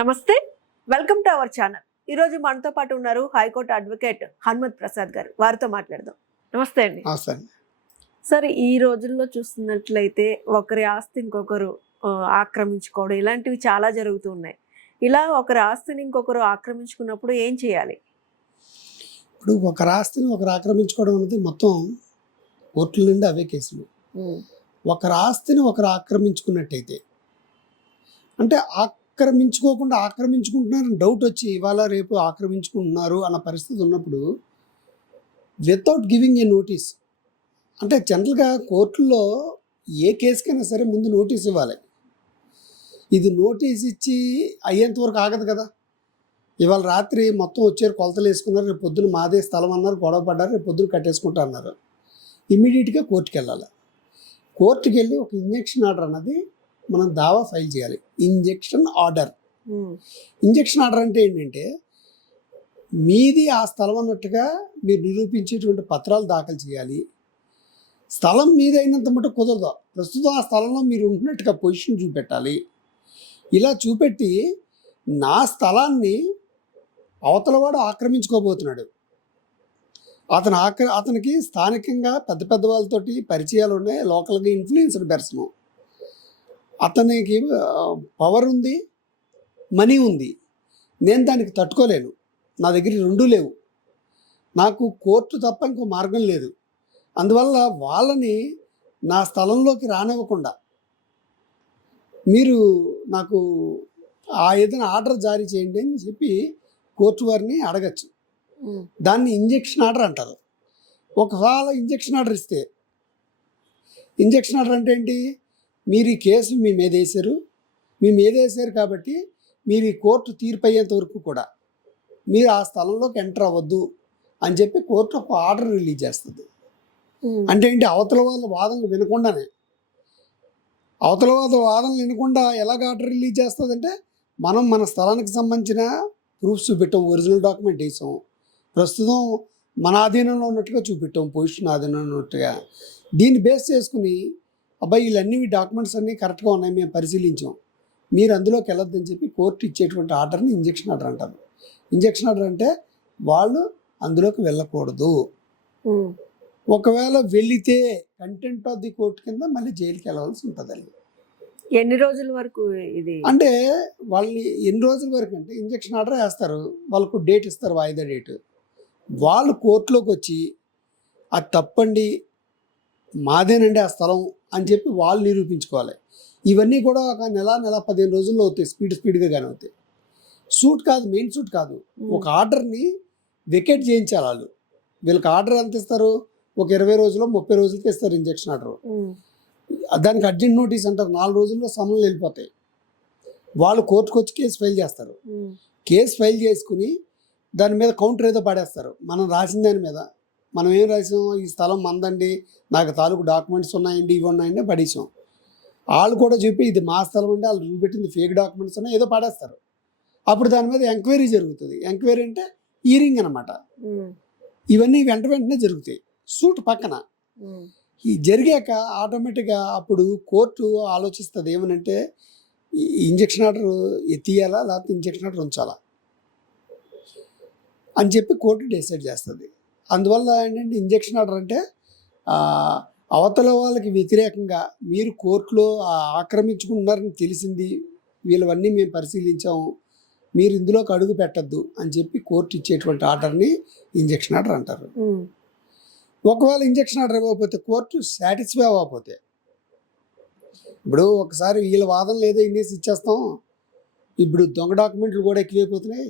నమస్తే welcome to our channel. ఈ రోజు మనతో పాటు ఉన్నారు హైకోర్టు అడ్వకేట్ హనుమత్ ప్రసాద్ గారు. వారితో మాట్లాడదాం. నమస్తే అండి. సరే. సరే ఈ రోజుల్లో చూస్తున్నట్లయితే ఒకరి ఆస్తి ఇంకొకరు ఆక్రమించుకోవడం ఇలాంటివి చాలా జరుగుతూ ఉన్నాయి. ఇలా ఒకరి ఆస్తిని ఇంకొకరు ఆక్రమించుకున్నప్పుడు ఏం చేయాలి? ఇప్పుడు ఒక ఆస్తిని ఒకరు ఆక్రమించుకోవడం అనేది మొత్తం కోర్టుల నుండి అవే కేసులు. ఒకరి ఆస్తిని ఒకరు ఆక్రమించుకున్నట్టయితే అంటే ఆక్రమించుకోకుండా ఆక్రమించుకుంటున్నారని డౌట్ వచ్చి ఇవాళ రేపు ఆక్రమించుకుంటున్నారు అన్న పరిస్థితి ఉన్నప్పుడు వితౌట్ గివింగ్ ఏ నోటీస్ అంటే జనరల్గా కోర్టుల్లో ఏ కేసుకైనా సరే ముందు నోటీస్ ఇవ్వాలి. ఇది నోటీస్ ఇచ్చి అయ్యేంత వరకు ఆగదు కదా. ఇవాళ రాత్రి మొత్తం వచ్చారు కొలతలు వేసుకున్నారు రేపు పొద్దున మాదే స్థలం అన్నారు గొడవ పడ్డారు రేపు పొద్దున కట్టేసుకుంటా అన్నారు. ఇమీడియట్గా కోర్టుకి వెళ్ళాలి. కోర్టుకి వెళ్ళి ఒక ఇంజెక్షన్ ఆర్డర్ అన్నది మనం దావా ఫైల్ చేయాలి. Injection order. ఉమ్, ఇంజెక్షన్ ఆర్డర్ అంటే ఏంటంటే మీది ఆ స్థలం అన్నట్టుగా మీరు నిరూపించేటువంటి పత్రాలు దాఖలు చేయాలి. స్థలం మీదైనంత మటుకు కుదరదు. ప్రస్తుతం ఆ స్థలంలో మీరు ఉంటున్నట్టుగా పొజిషన్ చూపెట్టాలి. ఇలా చూపెట్టి నా స్థలాన్ని అవతలవాడు ఆక్రమించుకోబోతున్నాడు. అతను ఆక్ర అతనికి స్థానికంగా పెద్ద పెద్ద వాళ్ళతోటి పరిచయాలు ఉన్నాయి. లోకల్గా ఇన్ఫ్లుయెన్స్డ్ పర్సన్ అతనికి పవర్ ఉంది మనీ ఉంది. నేను దానికి తట్టుకోలేను. నా దగ్గర రెండూ లేవు. నాకు కోర్టు తప్ప ఇంకో మార్గం లేదు. అందువల్ల వాళ్ళని నా స్థలంలోకి రానివ్వకుండా మీరు నాకు ఆ ఏదైనా ఆర్డర్ జారీ చేయండి అని చెప్పి కోర్టు వారిని అడగచ్చు. దాన్ని ఇంజెక్షన్ ఆర్డర్ అంటారు. ఒకవేళ ఇంజెక్షన్ ఆర్డర్ ఇస్తే ఇంజెక్షన్ ఆర్డర్ అంటే ఏంటి? మీరు ఈ కేసు మీ మీద వేశారు. మీ మీద వేశారు కాబట్టి మీరు ఈ కోర్టు తీర్పు అయ్యేంత వరకు కూడా మీరు ఆ స్థలంలోకి ఎంటర్ అవ్వద్దు అని చెప్పి కోర్టు ఒక ఆర్డర్ రిలీజ్ చేస్తుంది. అంటే ఏంటి? అవతల వాళ్ళ వాదనలు వినకుండానే. అవతల వాళ్ళ వాదనలు వినకుండా ఎలాగ ఆర్డర్ రిలీజ్ చేస్తుందంటే మనం మన స్థలానికి సంబంధించిన ప్రూఫ్స్ చూపెట్టాం ఒరిజినల్ డాక్యుమెంట్ వేసాం. ప్రస్తుతం మన ఆధీనంలో ఉన్నట్టుగా చూపెట్టాం పొజిషన్ ఆధీనంలో ఉన్నట్టుగా. దీన్ని బేస్ చేసుకుని అబ్బాయి వీళ్ళన్నీ డాక్యుమెంట్స్ అన్నీ కరెక్ట్గా ఉన్నాయి మేము పరిశీలించాం. మీరు అందులోకి వెళ్ళొద్దని చెప్పి కోర్టు ఇచ్చేటువంటి ఆర్డర్ని ఇంజెక్షన్ ఆర్డర్ అంటారు. ఇంజెక్షన్ ఆర్డర్ అంటే వాళ్ళు అందులోకి వెళ్ళకూడదు. ఒకవేళ వెళితే కంటెంట్ ఆఫ్ ది కోర్ట్ కింద మళ్ళీ జైలుకి వెళ్ళవలసి ఉంటుందండి. ఎన్ని రోజుల వరకు ఇది? అంటే వాళ్ళని ఎన్ని రోజుల వరకు అంటే ఇంజక్షన్ ఆర్డర్ వేస్తారు. వాళ్ళకు డేట్ ఇస్తారు వాయిదా డేట్. వాళ్ళు కోర్టులోకి వచ్చి అది తప్పండి మాదేనండి ఆ స్థలం అని చెప్పి వాళ్ళు నిరూపించుకోవాలి. ఇవన్నీ కూడా ఒక నెల నెల పదిహేను రోజుల్లో అవుతాయి. స్పీడ్ స్పీడ్గా కానీ అవుతాయి. సూట్ కాదు మెయిన్ సూట్ కాదు. ఒక ఆర్డర్ని వికెట్ చేయించాలి వాళ్ళు. వీళ్ళకి ఆర్డర్ ఎంత ఇస్తారు? ఒక ఇరవై రోజులు ముప్పై రోజులకి ఇస్తారు ఇంజక్షన్ ఆర్డర్. దానికి అర్జెంట్ నోటీస్ అంటారు. నాలుగు రోజుల్లో సమన్లు వెళ్ళిపోతాయి. వాళ్ళు కోర్టుకు వచ్చి కేసు ఫైల్ చేస్తారు. కేసు ఫైల్ చేసుకుని దాని మీద కౌంటర్ ఏదో పడేస్తారు. మనం రాసిన దాని మీద. మనం ఏం రాసాం ఈ స్థలం మందండి నాకు తాలూకు డాక్యుమెంట్స్ ఉన్నాయండి ఇవి ఉన్నాయండి పడేసాం. వాళ్ళు కూడా చెప్పి ఇది మా స్థలం అండి వాళ్ళు చూపెట్టింది ఫేక్ డాక్యుమెంట్స్ ఉన్నాయి ఏదో పడేస్తారు. అప్పుడు దాని మీద ఎంక్వైరీ జరుగుతుంది. ఎంక్వైరీ అంటే హీరింగ్ అనమాట ఇవన్నీ వెంట వెంటనే జరుగుతాయి. సూట్ పక్కన. ఈ జరిగాక ఆటోమేటిక్గా అప్పుడు కోర్టు ఆలోచిస్తుంది ఏమనంటే ఇంజక్షన్ ఆర్డర్ ఎత్తియాలా లేకపోతే ఇంజక్షన్ ఆర్డర్ ఉంచాలా అని చెప్పి కోర్టు డిసైడ్ చేస్తుంది. అందువల్ల ఏంటంటే ఇంజక్షన్ ఆర్డర్ అంటే అవతల వాళ్ళకి వ్యతిరేకంగా మీరు కోర్టులో ఆక్రమించుకుంటున్నారని తెలిసింది వీళ్ళవన్నీ మేము పరిశీలించాము మీరు ఇందులోకి అడుగు పెట్టద్దు అని చెప్పి కోర్టు ఇచ్చేటువంటి ఆర్డర్ని ఇంజక్షన్ ఆర్డర్ అంటారు. ఒకవేళ ఇంజక్షన్ ఆర్డర్ ఇవ్వకపోతే కోర్టు సాటిస్ఫై అవ్వకపోతే ఇప్పుడు ఒకసారి వీళ్ళ వాదన లేదో ఇన్నేసి ఇచ్చేస్తాం ఇప్పుడు దొంగ డాక్యుమెంట్లు కూడా ఎక్కువైపోతున్నాయి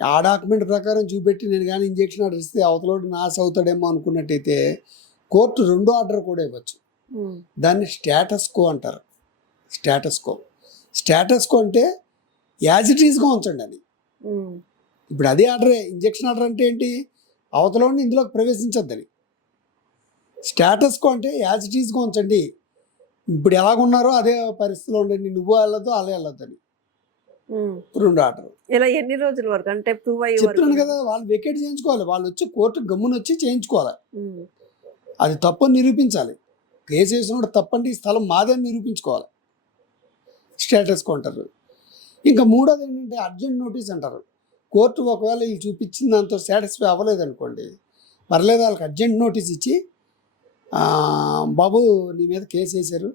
ఆ డాక్యుమెంట్ ప్రకారం చూపెట్టి నేను కానీ ఇంజక్షన్ ఆర్డర్ ఇస్తే అవతలోడు నాశ అవుతాడేమో అనుకున్నట్టయితే కోర్టు రెండో ఆర్డర్ కూడా ఇవ్వచ్చు. దాన్ని స్టేటస్ కో అంటారు. Status quo. స్టేటస్ కో అంటే యాజ్ ఇట్ ఈస్గా ఉంచండి ఉమ్, ఇప్పుడు అదే ఆర్డరే ఇంజక్షన్ ఆర్డర్ అంటే ఏంటి? అవతలని ఇందులోకి ప్రవేశించొద్దని స్టేటస్ కో అంటే యాజ్ ఇట్ ఈస్గా ఉంచండి. ఇప్పుడు ఎలాగున్నారో అదే పరిస్థితిలో ఉండండి. నువ్వు వెళ్ళొద్దు అలా వెళ్ళొద్దని. రెండు ఆర్డర్ ఇలా ఎన్ని రోజుల వరకు? అంటే ప్రూవ్ అయ్యే చెప్తున్నాను కదా వాళ్ళు వెకేట్ చేయించుకోవాలి. వాళ్ళు వచ్చి కోర్టు గమ్మున వచ్చి చేయించుకోవాలి. అది తప్పని నిరూపించాలి. కేసు వేసినప్పుడు తప్పండి ఈ స్థలం మాదే నిరూపించుకోవాలి. స్టేటస్ కొంటారు. ఇంకా మూడోది ఏంటంటే అర్జెంట్ నోటీస్ అంటారు. కోర్టు ఒకవేళ వీళ్ళు చూపించిన దాంతో సాటిస్ఫై అవ్వలేదు అనుకోండి పర్లేదు వాళ్ళకి అర్జెంట్ నోటీస్ ఇచ్చి బాబు నీ మీద కేసు వేశారు.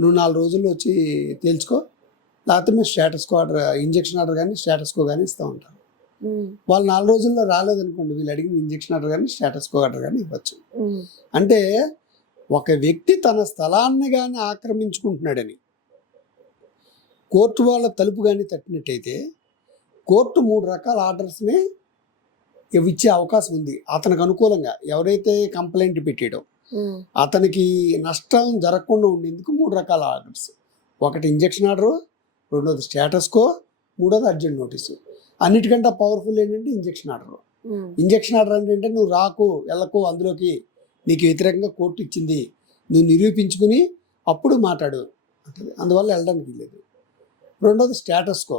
నువ్వు నాలుగు రోజుల్లో వచ్చి తేల్చుకో. లేకపోతే మేము status quo order injection order కానీ స్టేటస్ కో కానీ ఇస్తూ ఉంటారు. వాళ్ళు నాలుగు రోజుల్లో రాలేదనుకోండి వీళ్ళు అడిగిన ఇంజక్షన్ ఆర్డర్ కానీ స్టేటస్ కో ఆర్డర్ కానీ ఇవ్వచ్చు. అంటే ఒక వ్యక్తి తన స్థలాన్ని కానీ ఆక్రమించుకుంటున్నాడని కోర్టు వాళ్ళ తలుపు కానీ తట్టినట్టయితే కోర్టు మూడు రకాల ఆర్డర్స్ని ఇచ్చే అవకాశం ఉంది. అతనికి అనుకూలంగా ఎవరైతే కంప్లైంట్ పెట్టాడో అతనికి నష్టం జరగకుండా ఉండేందుకు మూడు రకాల ఆర్డర్స్ ఒకటి ఇంజక్షన్ ఆర్డరు రెండోది స్టేటస్ కో మూడోది అర్జెంట్ నోటీసు అన్నిటికంటే పవర్ఫుల్ ఏంటంటే ఇంజక్షన్ ఆర్డర్ ఇంజక్షన్ ఆర్డర్ ఏంటంటే నువ్వు రాకు వెళ్ళకు అందులోకి నీకు వ్యతిరేకంగా కోర్టు ఇచ్చింది. నువ్వు నిరూపించుకుని అప్పుడు మాట్లాడు. అంటది అందువల్ల వెళ్ళడానికి లేదు రెండోది స్టేటస్ కో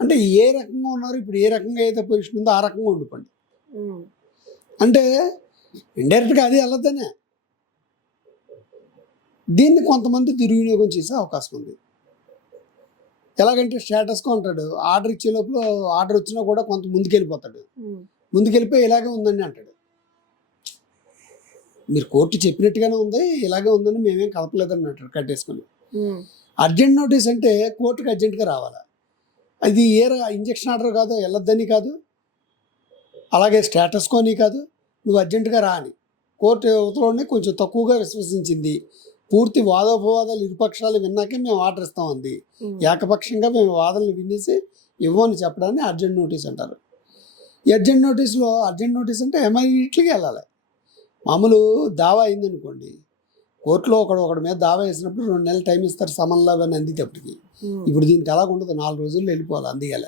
అంటే ఏ రకంగా ఉన్నారు ఇప్పుడు ఏ రకంగా అయితే పొజిషన్ ఉందో ఆ రకంగా ఉండిపోండి. అంటే ఇండైరెక్ట్గా అది వెళ్ళొద్దనే. దీన్ని కొంతమంది దుర్వినియోగం చేసే అవకాశం ఉంది. ఎలాగంటే స్టేటస్గా ఉంటాడు. ఆర్డర్ ఇచ్చే లోపల ఆర్డర్ వచ్చినా కూడా కొంత ముందుకెళ్ళిపోతాడు. ముందుకెళ్ళిపోయి ఇలాగే ఉందని అంటాడు. మీరు కోర్టు చెప్పినట్టుగానే ఉంది ఇలాగే ఉందని మేమేం కలపలేదని అంటాడు కట్టేసుకొని. అర్జెంట్ నోటీస్ అంటే కోర్టుకి అర్జెంటుగా రావాలా? అది ఏ ర- ఇంజక్షన్ ఆర్డర్ కాదు వెళ్ళొద్దని కాదు అలాగే స్టేటస్ కోని కాదు నువ్వు అర్జెంటుగా రా అని. కోర్టు యువతలోనే కొంచెం తక్కువగా విశ్వసించింది. పూర్తి వాదోపవాదాలు ఇరుపక్షాలు విన్నాకే మేము ఆర్డర్ ఇస్తామంది ఏకపక్షంగా మేము వాదనలు వినేసి ఇవ్వమని చెప్పడాన్ని అర్జెంట్ నోటీస్ అంటారు. అర్జెంట్ నోటీస్లో అర్జెంట్ నోటీస్ అంటే ఇమీడియట్లీగా వెళ్ళాలి. మామూలు దావా అయిందనుకోండి కోర్టులో ఒకడు ఒకడి మీద దావా వేసినప్పుడు రెండు నెలలు టైం ఇస్తారు సమన్లో అని అందేటప్పటికి ఇప్పుడు దీనికి అలాగ ఉండదు నాలుగు రోజుల్లో వెళ్ళిపోవాలి అందిగాల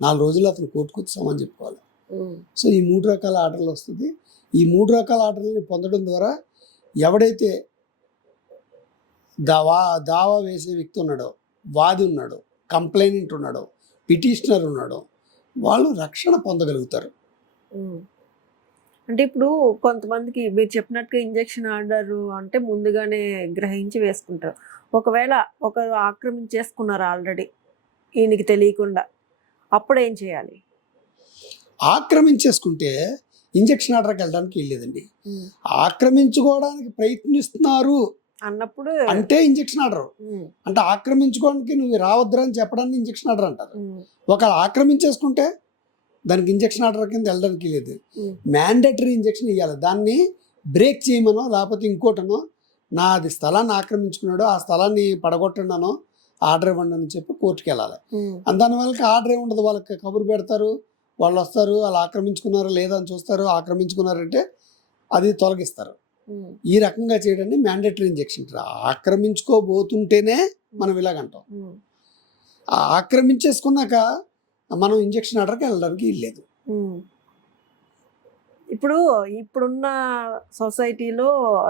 నాలుగు రోజుల్లో అతను కోర్టుకు వచ్చి సమన్ చెప్పుకోవాలి సో ఈ మూడు రకాల ఆర్డర్లు వస్తుంది. ఈ మూడు రకాల ఆర్డర్లని పొందడం ద్వారా ఎవడైతే దావా దావా వేసే వ్యక్తి ఉన్నాడో. వాది ఉన్నాడో. కంప్లైనెంట్ ఉన్నాడో. పిటిషనర్ ఉన్నాడో. వాళ్ళు రక్షణ పొందగలుగుతారు. అంటే ఇప్పుడు కొంతమందికి మీరు చెప్పినట్టుగా ఇంజెక్షన్ ఆర్డర్ అంటే ముందుగానే గ్రహించి వేసుకుంటారు. ఒకవేళ ఒకరు ఆక్రమించేసుకున్నారు ఆల్రెడీ ఈయనకి తెలియకుండా అప్పుడు ఏం చేయాలి? ఆక్రమించేసుకుంటే ఇంజక్షన్ ఆర్డర్కి వెళ్ళడానికి వెళ్ళేదండి ఆక్రమించుకోవడానికి ప్రయత్నిస్తున్నారు. అన్నప్పుడు అంటే ఇంజక్షన్ ఆర్డర్. అంటే ఆక్రమించుకోవడానికి నువ్వు రావద్దురా అని చెప్పడానికి ఇంజక్షన్ ఆర్డర్ అంటారు. ఒకవేళ ఆక్రమించేసుకుంటే దానికి ఇంజక్షన్ ఆర్డర్ కింద వెళ్ళడానికి లేదు. మ్యాండేటరీ ఇంజక్షన్ ఇవ్వాలి దాన్ని బ్రేక్ చేయమనో లేకపోతే ఇంకోటనో నా అది స్థలాన్ని ఆక్రమించుకున్నాడో ఆ స్థలాన్ని పడగొట్టండానో ఆర్డర్ ఇవ్వండి అని చెప్పి కోర్టుకి వెళ్ళాలి. దాని వాళ్ళకి ఆర్డర్ ఏమి ఉండదు వాళ్ళకి కబురు పెడతారు. వాళ్ళు వస్తారు. వాళ్ళు ఆక్రమించుకున్నారా లేదా అని చూస్తారు. ఆక్రమించుకున్నారంటే అది తొలగిస్తారు. ఈ రకంగా చేయడాన్ని మ్యాండేటరీ ఇంజెక్షన్ ఆక్రమించుకోబోతుంటేనే మనం ఇలాగంటాం. ఆక్రమించేసుకున్నాక మనం ఇంజక్షన్ ఆర్డర్కి వెళ్ళడానికి లేదు. ఇప్పుడు ఇప్పుడున్న సొసైటీలో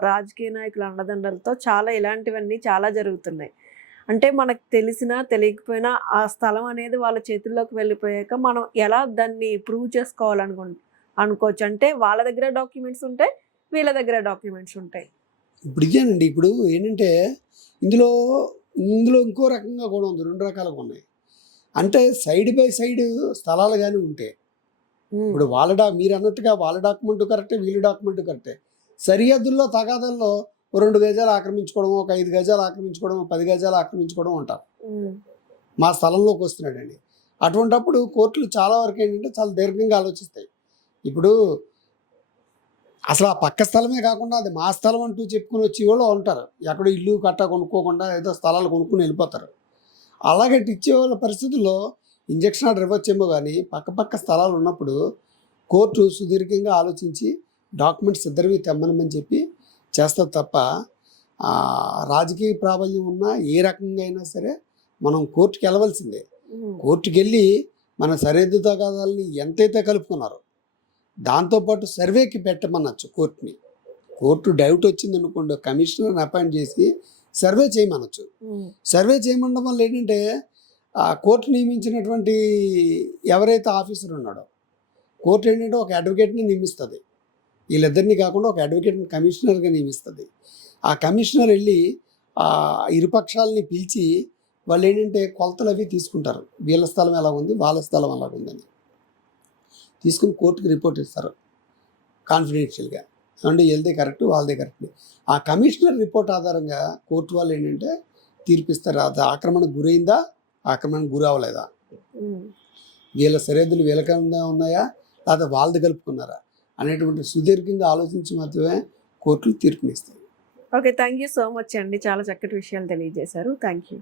రాజకీయ నాయకుల అండదండలతో చాలా ఇలాంటివన్నీ చాలా జరుగుతున్నాయి. అంటే మనకు తెలిసినా తెలియకపోయినా ఆ స్థలం అనేది వాళ్ళ చేతుల్లోకి వెళ్ళిపోయాక మనం ఎలా దాన్ని ప్రూవ్ చేసుకోవాలనుకో అనుకోవచ్చు. అంటే వాళ్ళ దగ్గర డాక్యుమెంట్స్ ఉంటాయి వీళ్ళ దగ్గర డాక్యుమెంట్స్ ఉంటాయి. ఇప్పుడు ఇదేనండి ఇప్పుడు ఏంటంటే ఇందులో ఇందులో ఇంకో రకంగా కూడా ఉంది రెండు రకాలుగా ఉన్నాయి. అంటే సైడ్ బై సైడ్ స్థలాలు కానీ ఉంటాయి ఉమ్, ఇప్పుడు వాళ్ళ డా మీరు అన్నట్టుగా వాళ్ళ డాక్యుమెంట్ కరెక్టే వీళ్ళ డాక్యుమెంట్ కరెక్టే. సరిహద్దుల్లో తగాదల్లో రెండు గజాలు ఆక్రమించుకోవడం ఒక ఐదు గజాలు ఆక్రమించుకోవడం పది గజాలు ఆక్రమించుకోవడం ఉమ్, మా స్థలంలోకి వస్తున్నాడండి. అటువంటప్పుడు కోర్టులు చాలా వరకు ఏంటంటే చాలా దీర్ఘంగా ఆలోచిస్తాయి. ఇప్పుడు అసలు ఆ పక్క స్థలమే కాకుండా అది మా స్థలం అంటూ చెప్పుకుని వచ్చి వాళ్ళు ఉంటారు. ఎక్కడో ఇల్లు కట్ట కొనుక్కోకుండా ఏదో స్థలాలు కొనుక్కుని వెళ్ళిపోతారు. అలాగే ఇచ్చే వాళ్ళ పరిస్థితుల్లో ఇంజక్షన్ ఆర్డర్ ఇవ్వచ్చేమో కానీ పక్క పక్క స్థలాలు ఉన్నప్పుడు కోర్టు సుదీర్ఘంగా ఆలోచించి డాక్యుమెంట్స్ ఇద్దరివి తెమ్మనమని చెప్పి చేస్తారు తప్ప రాజకీయ ప్రాబల్యం ఉన్నా ఏ రకంగా అయినా సరే మనం కోర్టుకి వెళ్ళవలసిందే కోర్టుకి వెళ్ళి మన సరిహద్దు తగాదాలని ఎంతైతే కలుపుకున్నారో దాంతోపాటు సర్వేకి పెట్టమనొచ్చు కోర్టుని. కోర్టు డౌట్ వచ్చింది అనుకోండి కమిషనర్ని అపాయింట్ చేసి సర్వే చేయమనొచ్చు. సర్వే చేయమండం వల్ల ఏంటంటే ఆ కోర్టు నియమించినటువంటి ఎవరైతే ఆఫీసర్ ఉన్నాడో కోర్టు ఏంటంటే ఒక అడ్వకేట్ని నియమిస్తుంది. వీళ్ళిద్దరిని కాకుండా ఒక అడ్వకేట్ని కమిషనర్గా నియమిస్తుంది. ఆ కమిషనర్ వెళ్ళి ఆ ఇరుపక్షాలని పిలిచి వాళ్ళు ఏంటంటే కొలతలు అవి తీసుకుంటారు. వీళ్ళ స్థలం ఎలా ఉంది వాళ్ళ స్థలం ఎలా ఉందని తీసుకుని కోర్టుకి రిపోర్ట్ ఇస్తారు. కాన్ఫిడెన్షియల్గా. అంటే వీళ్ళదే కరెక్ట్ వాళ్ళదే కరెక్ట్. ఆ కమిషనర్ రిపోర్ట్ ఆధారంగా కోర్టు వాళ్ళు ఏంటంటే తీర్పిస్తారు అది ఆక్రమణకు గురైందా ఆక్రమణకు గురి అవ్వలేదా ఉమ్. వీళ్ళ సరిహద్దులు వీళ్ళకన్నా ఉన్నాయా లేదా వాళ్ళది కలుపుకున్నారా అనేటువంటి సుదీర్ఘంగా ఆలోచించి మాత్రమే కోర్టులు తీర్పునిస్తాయి. Okay thank you so much అండి. చాలా చక్కటి విషయాలు తెలియజేశారు. Thank you